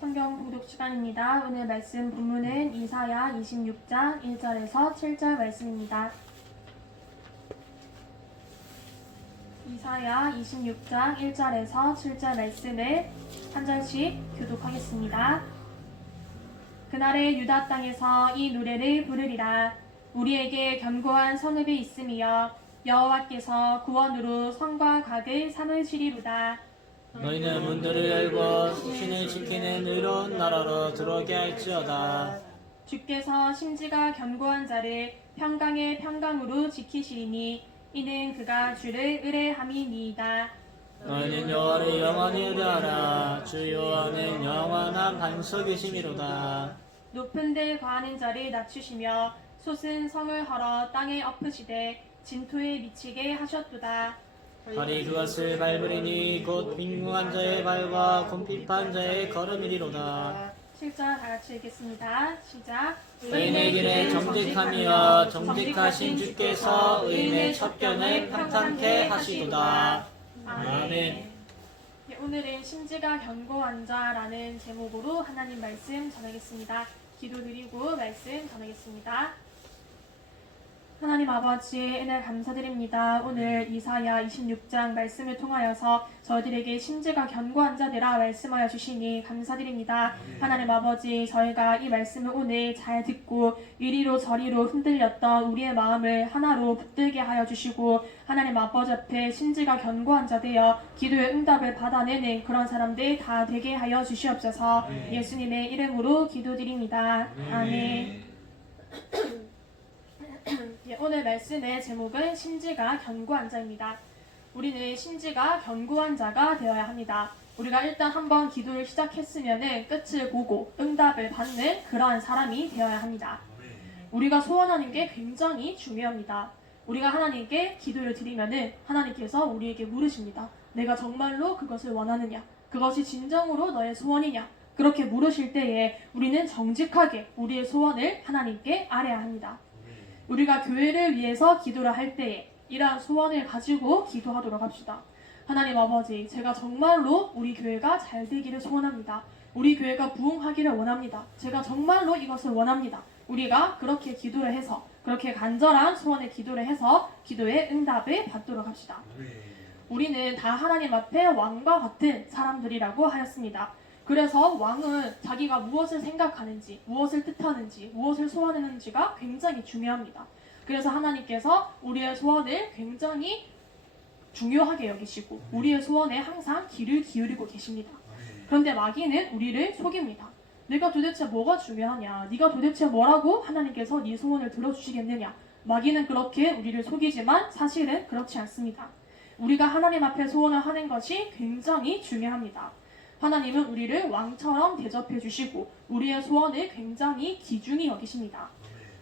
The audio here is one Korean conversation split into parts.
성경 봉독 시간입니다. 오늘 말씀 본문은 이사야 26장 1절에서 7절 말씀입니다. 이사야 26장 1절에서 7절 말씀을 한 절씩 교독하겠습니다. 그날의 유다 땅에서 이 노래를 부르리라. 우리에게 견고한 성읍이 있으며 여호와께서 구원으로 성과 각을 삼으시리로다. 너희는 문들을 열고 신을 지키는 의로운 나라로 들어오게 할지어다. 주께서 심지가 견고한 자를 평강의 평강으로 지키시리니 이는 그가 주를 의뢰함이니이다. 너희는 여호와를 영원히 의뢰하라. 주 여호와는 영원한 반석이심이로다. 높은 데 거하는 자를 낮추시며 솟은 성을 헐어 땅에 엎으시되 진토에 미치게 하셨도다. 발이 그것을 밟으리니 곧 빈궁한 자의 발과 곰핍한 자의 걸음이리로다. 7절 다같이 읽겠습니다. 시작. 의인의 길에 정직하며 정직하신 주께서 의인의 첩견을 평탄케 하시도다. 아멘. 네, 오늘은 심지가 견고한 자라는 제목으로 하나님 말씀 전하겠습니다. 기도드리고 말씀 전하겠습니다. 하나님 아버지 은혜 감사드립니다. 오늘 이사야 26장 말씀을 통하여서 저희들에게 심지가 견고한 자들아 말씀하여 주시니 감사드립니다. 하나님 아버지 저희가 이 말씀을 오늘 잘 듣고 이리로 저리로 흔들렸던 우리의 마음을 하나로 붙들게 하여 주시고 하나님 아버지 앞에 심지가 견고한 자 되어 기도의 응답을 받아내는 그런 사람들 다 되게 하여 주시옵소서. 예수님의 이름으로 기도드립니다. 아멘. 오늘 말씀의 제목은 심지가 견고한 자입니다. 우리는 심지가 견고한 자가 되어야 합니다. 우리가 일단 한번 기도를 시작했으면 끝을 보고 응답을 받는 그러한 사람이 되어야 합니다. 우리가 소원하는 게 굉장히 중요합니다. 우리가 하나님께 기도를 드리면 하나님께서 우리에게 물으십니다. 내가 정말로 그것을 원하느냐? 그것이 진정으로 너의 소원이냐? 그렇게 물으실 때에 우리는 정직하게 우리의 소원을 하나님께 아뢰야 합니다. 우리가 교회를 위해서 기도를 할 때에 이러한 소원을 가지고 기도하도록 합시다. 하나님 아버지, 제가 정말로 우리 교회가 잘 되기를 소원합니다. 우리 교회가 부흥하기를 원합니다. 제가 정말로 이것을 원합니다. 우리가 그렇게 기도를 해서 그렇게 간절한 소원의 기도를 해서 기도의 응답을 받도록 합시다. 우리는 다 하나님 앞에 왕과 같은 사람들이라고 하였습니다. 그래서 왕은 자기가 무엇을 생각하는지, 무엇을 뜻하는지, 무엇을 소원하는지가 굉장히 중요합니다. 그래서 하나님께서 우리의 소원을 굉장히 중요하게 여기시고 우리의 소원에 항상 귀를 기울이고 계십니다. 그런데 마귀는 우리를 속입니다. 내가 도대체 뭐가 중요하냐? 네가 도대체 뭐라고 하나님께서 네 소원을 들어주시겠느냐? 마귀는 그렇게 우리를 속이지만 사실은 그렇지 않습니다. 우리가 하나님 앞에 소원을 하는 것이 굉장히 중요합니다. 하나님은 우리를 왕처럼 대접해 주시고 우리의 소원을 굉장히 귀중히 여기십니다.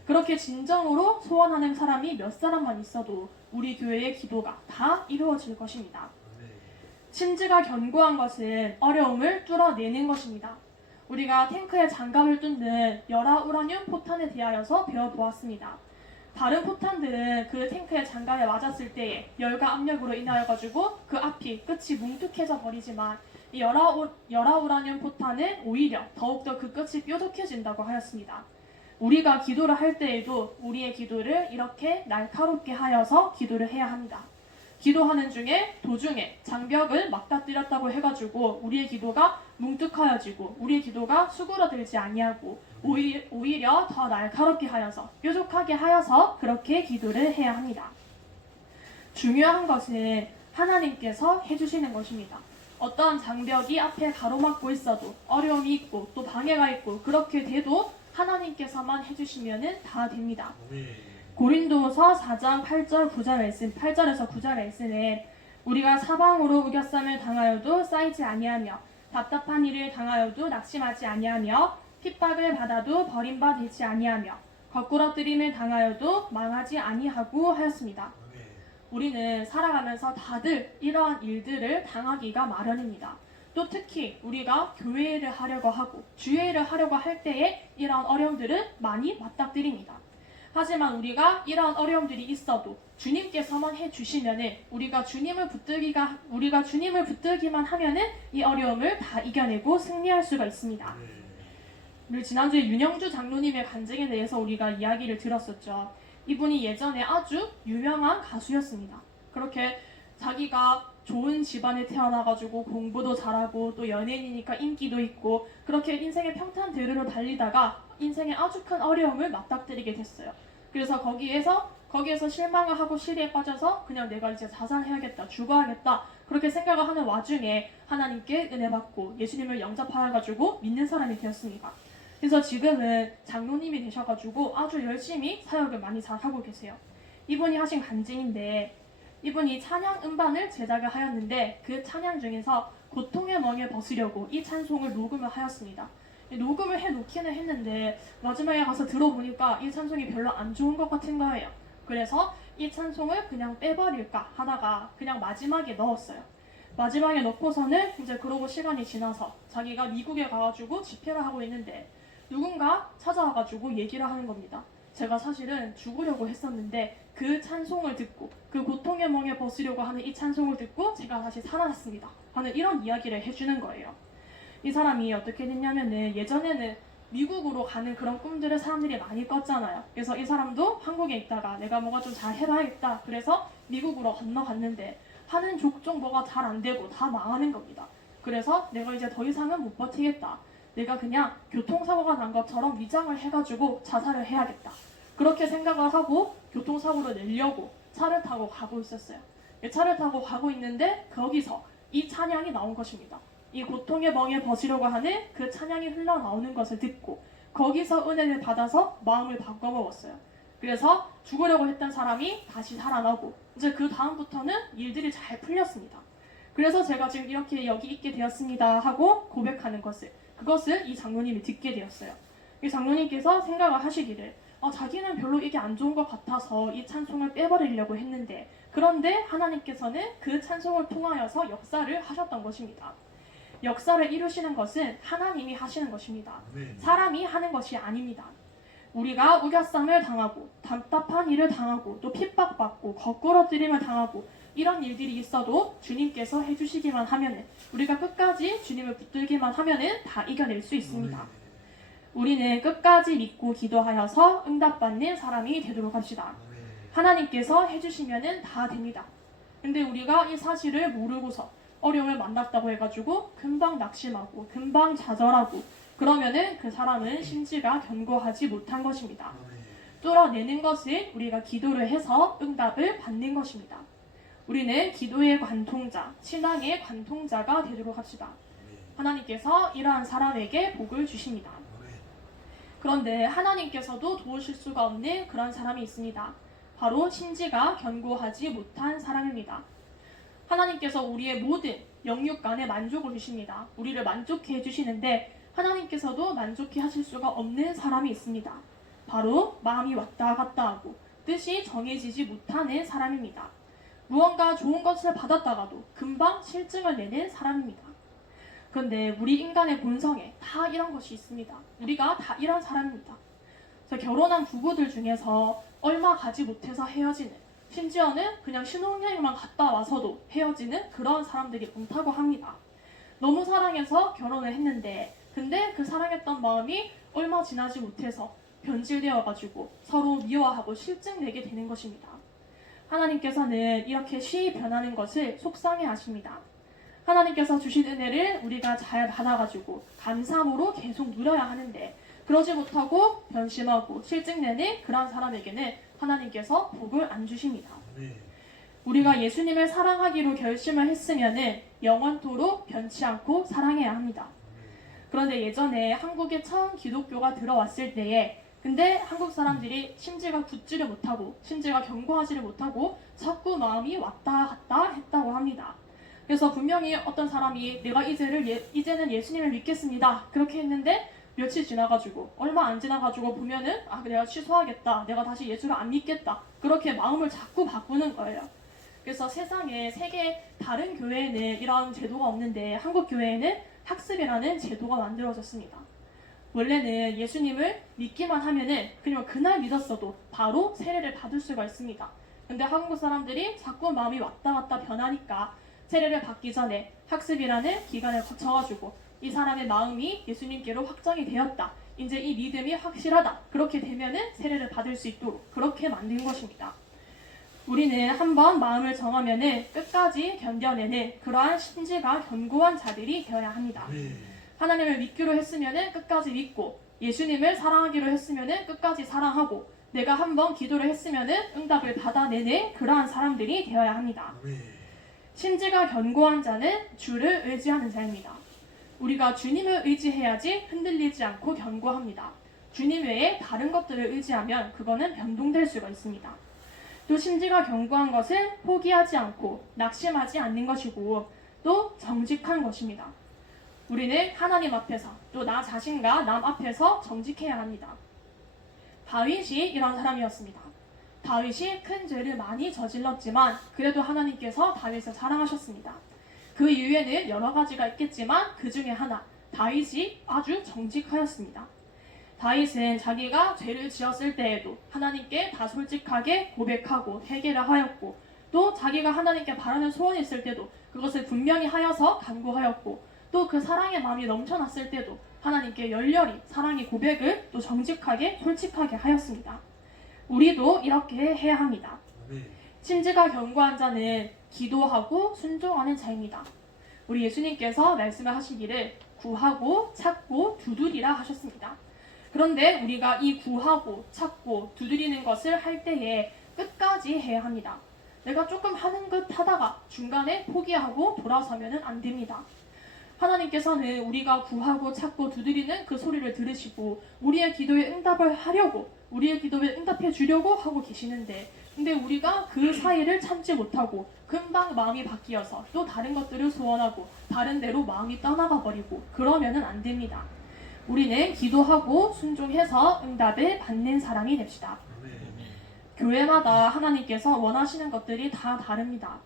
그렇게 진정으로 소원하는 사람이 몇 사람만 있어도 우리 교회의 기도가 다 이루어질 것입니다. 심지가 견고한 것은 어려움을 뚫어내는 것입니다. 우리가 탱크의 장갑을 뚫는 열화우라늄 포탄에 대하여서 배워보았습니다. 다른 포탄들은 그 탱크의 장갑에 맞았을 때에 열과 압력으로 인하여 가지고 그 앞이 끝이 뭉툭해져 버리지만 이 열화우라늄 포탄은 오히려 더욱더 그 끝이 뾰족해진다고 하였습니다. 우리가 기도를 할 때에도 우리의 기도를 이렇게 날카롭게 하여서 기도를 해야 합니다. 기도하는 중에 도중에 장벽을 맞닥뜨렸다고 해가지고 우리의 기도가 뭉툭하여지고 우리의 기도가 수그러들지 아니하고 오히려 더 날카롭게 하여서 뾰족하게 하여서 그렇게 기도를 해야 합니다. 중요한 것은 하나님께서 해주시는 것입니다. 어떠한 장벽이 앞에 가로막고 있어도 어려움이 있고 또 방해가 있고 그렇게 돼도 하나님께서만 해주시면 다 됩니다. 고린도서 4장 8절 9절 말씀 8절에서 9절 말씀에 우리가 사방으로 우겨쌈을 당하여도 쌓이지 아니하며 답답한 일을 당하여도 낙심하지 아니하며 핍박을 받아도 버림받지 아니하며 거꾸러뜨림을 당하여도 망하지 아니하고 하였습니다. 우리는 살아가면서 다들 이러한 일들을 당하기가 마련입니다. 또 특히 우리가 교회를 하려고 하고 주회를 하려고 할 때에 이러한 어려움들은 많이 맞닥뜨립니다. 하지만 우리가 이러한 어려움들이 있어도 주님께서만 해주시면은 우리가 주님을 붙들기만 하면은 이 어려움을 다 이겨내고 승리할 수가 있습니다. 우리 지난주에 윤영주 장로님의 간증에 대해서 우리가 이야기를 들었었죠. 이분이 예전에 아주 유명한 가수였습니다. 그렇게 자기가 좋은 집안에 태어나가지고 공부도 잘하고 또 연예인이니까 인기도 있고 그렇게 인생의 평탄대로를 달리다가 인생에 아주 큰 어려움을 맞닥뜨리게 됐어요. 그래서 거기에서 실망을 하고 시리에 빠져서 그냥 내가 이제 자살해야겠다, 죽어야겠다 그렇게 생각을 하는 와중에 하나님께 은혜 받고 예수님을 영접하여가지고 믿는 사람이 되었습니다. 그래서 지금은 장로님이 되셔가지고 아주 열심히 사역을 많이 잘하고 계세요. 이분이 하신 간증인데 이분이 찬양 음반을 제작을 하였는데 그 찬양 중에서 고통의 멍에 벗으려고 이 찬송을 녹음을 하였습니다. 녹음을 해놓기는 했는데 마지막에 가서 들어보니까 이 찬송이 별로 안 좋은 것 같은 거예요. 그래서 이 찬송을 그냥 빼버릴까 하다가 그냥 마지막에 넣었어요. 마지막에 넣고서는 이제 그러고 시간이 지나서 자기가 미국에 가가지고 집회를 하고 있는데 누군가 찾아와가지고 얘기를 하는 겁니다. 제가 사실은 죽으려고 했었는데 그 찬송을 듣고 그 고통의 멍에 벗으려고 하는 이 찬송을 듣고 제가 다시 살아났습니다 하는 이런 이야기를 해주는 거예요. 이 사람이 어떻게 됐냐면은 예전에는 미국으로 가는 그런 꿈들을 사람들이 많이 꿨잖아요. 그래서 이 사람도 한국에 있다가 내가 뭐가 좀 잘 해봐야겠다 그래서 미국으로 건너갔는데 하는 족족 뭐가 잘 안 되고 다 망하는 겁니다. 그래서 내가 이제 더 이상은 못 버티겠다. 내가 그냥 교통사고가 난 것처럼 위장을 해가지고 자살을 해야겠다. 그렇게 생각을 하고 교통사고를 내려고 차를 타고 가고 있었어요. 차를 타고 가고 있는데 거기서 이 찬양이 나온 것입니다. 이 고통의 멍에 벗으려고 하는 그 찬양이 흘러나오는 것을 듣고 거기서 은혜를 받아서 마음을 바꿔먹었어요. 그래서 죽으려고 했던 사람이 다시 살아나고 이제 그 다음부터는 일들이 잘 풀렸습니다. 그래서 제가 지금 이렇게 여기 있게 되었습니다 하고 고백하는 그것을 이 장로님이 듣게 되었어요. 이 장로님께서 생각을 하시기를 자기는 별로 이게 안 좋은 것 같아서 이 찬송을 빼버리려고 했는데 그런데 하나님께서는 그 찬송을 통하여서 역사를 하셨던 것입니다. 역사를 이루시는 것은 하나님이 하시는 것입니다. 사람이 하는 것이 아닙니다. 우리가 우겨쌈을 당하고 답답한 일을 당하고 또 핍박받고 거꾸러뜨림을 당하고 이런 일들이 있어도 주님께서 해주시기만 하면은 우리가 끝까지 주님을 붙들기만 하면은 다 이겨낼 수 있습니다. 우리는 끝까지 믿고 기도하여서 응답받는 사람이 되도록 합시다. 하나님께서 해주시면은 다 됩니다. 근데 우리가 이 사실을 모르고서 어려움을 만났다고 해가지고 금방 낙심하고 금방 좌절하고 그러면은 그 사람은 심지가 견고하지 못한 것입니다. 뚫어내는 것을 우리가 기도를 해서 응답을 받는 것입니다. 우리는 기도의 관통자, 신앙의 관통자가 되도록 합시다. 하나님께서 이러한 사람에게 복을 주십니다. 그런데 하나님께서도 도우실 수가 없는 그런 사람이 있습니다. 바로 심지가 견고하지 못한 사람입니다. 하나님께서 우리의 모든 영육간에 만족을 주십니다. 우리를 만족해 주시는데 하나님께서도 만족해 하실 수가 없는 사람이 있습니다. 바로 마음이 왔다 갔다 하고 뜻이 정해지지 못하는 사람입니다. 무언가 좋은 것을 받았다가도 금방 실증을 내는 사람입니다. 그런데 우리 인간의 본성에 다 이런 것이 있습니다. 우리가 다 이런 사람입니다. 결혼한 부부들 중에서 얼마 가지 못해서 헤어지는, 심지어는 그냥 신혼여행만 갔다 와서도 헤어지는 그런 사람들이 많다고 합니다. 너무 사랑해서 결혼을 했는데 근데 그 사랑했던 마음이 얼마 지나지 못해서 변질되어가지고 서로 미워하고 실증내게 되는 것입니다. 하나님께서는 이렇게 쉬이 변하는 것을 속상해 하십니다. 하나님께서 주신 은혜를 우리가 잘 받아가지고 감사함으로 계속 누려야 하는데 그러지 못하고 변심하고 실증내는 그런 사람에게는 하나님께서 복을 안 주십니다. 우리가 예수님을 사랑하기로 결심을 했으면은 영원토록 변치 않고 사랑해야 합니다. 그런데 예전에 한국에 처음 기독교가 들어왔을 때에 근데 한국 사람들이 심지가 굳지를 못하고 심지가 견고하지를 못하고 자꾸 마음이 왔다 갔다 했다고 합니다. 그래서 분명히 어떤 사람이 내가 이제는 예수님을 믿겠습니다 그렇게 했는데 며칠 지나가지고 얼마 안 지나가지고 보면은 내가 취소하겠다 내가 다시 예수를 안 믿겠다 그렇게 마음을 자꾸 바꾸는 거예요. 그래서 세상에 세계 다른 교회에는 이런 제도가 없는데 한국 교회에는 학습이라는 제도가 만들어졌습니다. 원래는 예수님을 믿기만 하면은 그냥 그날 믿었어도 바로 세례를 받을 수가 있습니다. 근데 한국 사람들이 자꾸 마음이 왔다 갔다 변하니까 세례를 받기 전에 학습이라는 기간을 거쳐가지고 이 사람의 마음이 예수님께로 확정이 되었다. 이제 이 믿음이 확실하다. 그렇게 되면은 세례를 받을 수 있도록 그렇게 만든 것입니다. 우리는 한번 마음을 정하면은 끝까지 견뎌내는 그러한 심지가 견고한 자들이 되어야 합니다. 하나님을 믿기로 했으면은 끝까지 믿고 예수님을 사랑하기로 했으면은 끝까지 사랑하고 내가 한번 기도를 했으면은 응답을 받아내는 그러한 사람들이 되어야 합니다. 심지가 견고한 자는 주를 의지하는 자입니다. 우리가 주님을 의지해야지 흔들리지 않고 견고합니다. 주님 외에 다른 것들을 의지하면 그거는 변동될 수가 있습니다. 또 심지가 견고한 것은 포기하지 않고 낙심하지 않는 것이고 또 정직한 것입니다. 우리는 하나님 앞에서 또 나 자신과 남 앞에서 정직해야 합니다. 다윗이 이런 사람이었습니다. 다윗이 큰 죄를 많이 저질렀지만 그래도 하나님께서 다윗을 사랑하셨습니다. 그 이유에는 여러 가지가 있겠지만 그 중에 하나, 다윗이 아주 정직하였습니다. 다윗은 자기가 죄를 지었을 때에도 하나님께 다 솔직하게 고백하고 회개를 하였고 또 자기가 하나님께 바라는 소원이 있을 때도 그것을 분명히 하여서 간구하였고 또 그 사랑의 마음이 넘쳐났을 때도 하나님께 열렬히 사랑의 고백을 또 정직하게 솔직하게 하였습니다. 우리도 이렇게 해야 합니다. 심지가 견고한 자는 기도하고 순종하는 자입니다. 우리 예수님께서 말씀을 하시기를 구하고 찾고 두드리라 하셨습니다. 그런데 우리가 이 구하고 찾고 두드리는 것을 할 때에 끝까지 해야 합니다. 내가 조금 하는 것 하다가 중간에 포기하고 돌아서면 안 됩니다. 하나님께서는 우리가 구하고 찾고 두드리는 그 소리를 들으시고 우리의 기도에 응답을 하려고 우리의 기도에 응답해 주려고 하고 계시는데 근데 우리가 그 사이를 참지 못하고 금방 마음이 바뀌어서 또 다른 것들을 소원하고 다른 데로 마음이 떠나가 버리고 그러면은 안 됩니다. 우리는 기도하고 순종해서 응답을 받는 사람이 됩시다. 교회마다 하나님께서 원하시는 것들이 다 다릅니다.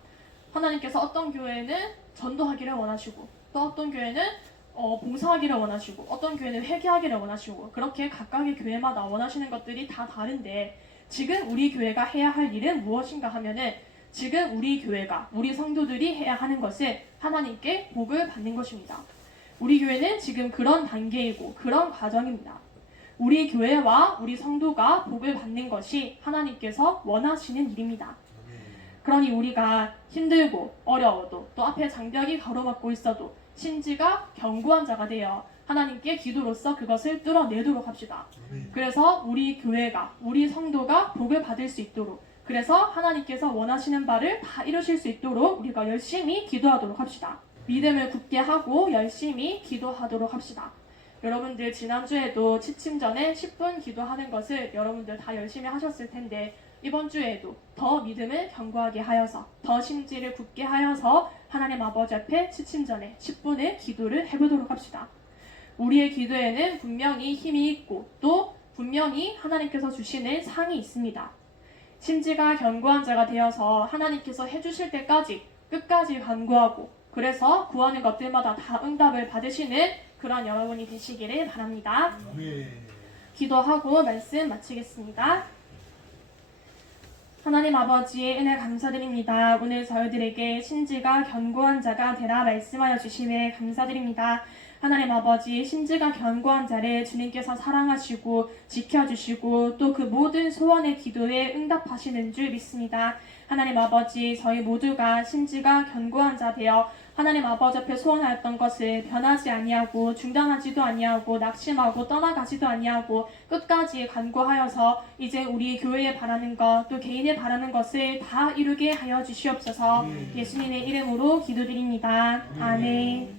하나님께서 어떤 교회는 전도하기를 원하시고 또 어떤 교회는 봉사하기를 원하시고 어떤 교회는 회개하기를 원하시고 그렇게 각각의 교회마다 원하시는 것들이 다 다른데 지금 우리 교회가 해야 할 일은 무엇인가 하면은 지금 우리 교회가 우리 성도들이 해야 하는 것은 하나님께 복을 받는 것입니다. 우리 교회는 지금 그런 단계이고 그런 과정입니다. 우리 교회와 우리 성도가 복을 받는 것이 하나님께서 원하시는 일입니다. 그러니 우리가 힘들고 어려워도 또 앞에 장벽이 가로막고 있어도 심지가 견고한 자가 되어 하나님께 기도로서 그것을 뚫어내도록 합시다. 그래서 우리 교회가 우리 성도가 복을 받을 수 있도록 그래서 하나님께서 원하시는 바를 다 이루실 수 있도록 우리가 열심히 기도하도록 합시다. 믿음을 굳게 하고 열심히 기도하도록 합시다. 여러분들 지난주에도 취침 전에 10분 기도하는 것을 여러분들 다 열심히 하셨을 텐데 이번 주에도 더 믿음을 견고하게 하여서 더 심지를 굳게 하여서 하나님 아버지 앞에 취침 전에 10분의 기도를 해보도록 합시다. 우리의 기도에는 분명히 힘이 있고 또 분명히 하나님께서 주시는 상이 있습니다. 심지가 견고한 자가 되어서 하나님께서 해주실 때까지 끝까지 간구하고 그래서 구하는 것들마다 다 응답을 받으시는 그런 여러분이 되시기를 바랍니다. 기도하고 말씀 마치겠습니다. 하나님 아버지의 은혜 감사드립니다. 오늘 저희들에게 심지가 견고한 자가 되라 말씀하여 주심에 감사드립니다. 하나님 아버지 심지가 견고한 자를 주님께서 사랑하시고 지켜주시고 또 그 모든 소원의 기도에 응답하시는 줄 믿습니다. 하나님 아버지 저희 모두가 심지가 견고한 자 되어 하나님 아버지 앞에 소원하였던 것을 변하지 아니하고 중단하지도 아니하고 낙심하고 떠나가지도 아니하고 끝까지 간구하여서 이제 우리 교회에 바라는 것 또 개인에 바라는 것을 다 이루게 하여 주시옵소서. 예수님의 이름으로 기도드립니다. 아멘.